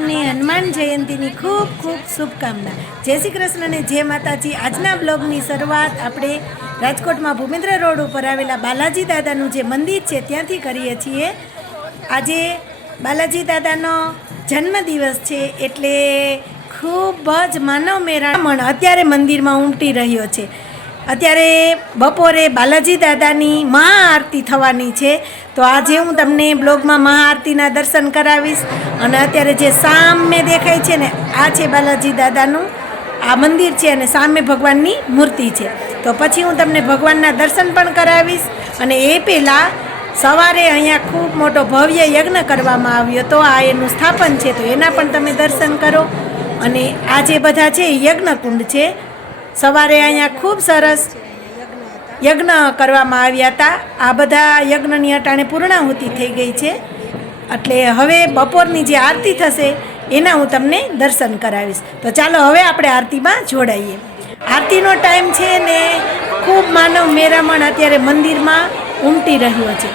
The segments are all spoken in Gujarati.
સૌને હનુમાન જયંતીની ખૂબ ખૂબ શુભકામના. જય શ્રી કૃષ્ણ અને જય માતાજી. આજના બ્લોગની શરૂઆત આપણે રાજકોટમાં ભૂમેન્દ્ર રોડ ઉપર આવેલા બાલાજી દાદાનું જે મંદિર છે ત્યાંથી કરીએ છીએ. આજે બાલાજી દાદાનો જન્મદિવસ છે એટલે ખૂબ જ માનવ મેળામણ અત્યારે મંદિરમાં ઉમટી રહ્યો છે. અત્યારે બપોરે બાલાજી દાદાની મહાઆરતી થવાની છે, તો આજે હું તમને બ્લોગમાં મહાઆરતીના દર્શન કરાવીશ. અને અત્યારે જે સામે દેખાય છે ને, આ છે બાલાજી દાદાનું આ મંદિર છે અને સામે ભગવાનની મૂર્તિ છે. તો પછી હું તમને ભગવાનના દર્શન પણ કરાવીશ. અને એ પહેલાં સવારે અહીંયા ખૂબ મોટો ભવ્ય યજ્ઞ કરવામાં આવ્યો, તો આ એનું સ્થાપન છે, તો એના પણ તમે દર્શન કરો. અને આ જે બધા છે એ યજ્ઞકુંડ છે. સવારે અહીંયા ખૂબ સરસ યજ્ઞ કરવામાં આવ્યા હતા. આ બધા યજ્ઞની અટાણે પૂર્ણાહુતિ થઈ ગઈ છે, એટલે હવે બપોરની જે આરતી થશે એના હું તમને દર્શન કરાવીશ. તો ચાલો હવે આપણે આરતીમાં જોડાઈએ. આરતીનો ટાઈમ છે ને ખૂબ માનવ મેરામણ અત્યારે મંદિરમાં ઉમટી રહ્યો છે.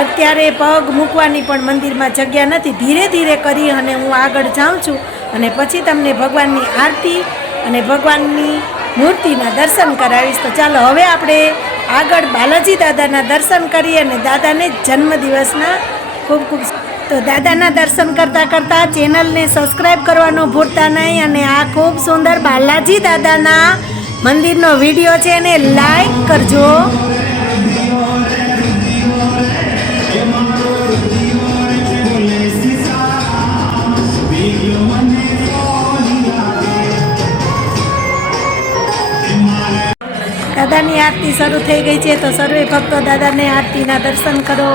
અત્યારે પગ મૂકવાની પણ મંદિરમાં જગ્યા નથી. ધીરે ધીરે કરી અને હું આગળ જાઉં છું અને પછી તમને ભગવાનની આરતી અને ભગવાનની મૂર્તિના દર્શન કરાવીશ. તો ચાલો હવે આપણે આગળ બાલાજી દાદાના દર્શન કરીએ અને દાદાને જન્મદિવસના ખૂબ ખૂબ. તો દાદાના દર્શન કરતાં કરતાં ચેનલને સબસ્ક્રાઈબ કરવાનો ભૂલતા નહીં. અને આ ખૂબ સુંદર બાલાજી દાદાના મંદિરનો વિડીયો છે એને લાઈક કરજો. દાદાની આરતી શરૂ થઈ ગઈ છે, તો સર્વે ભક્તો દાદાને આરતીના દર્શન કરો.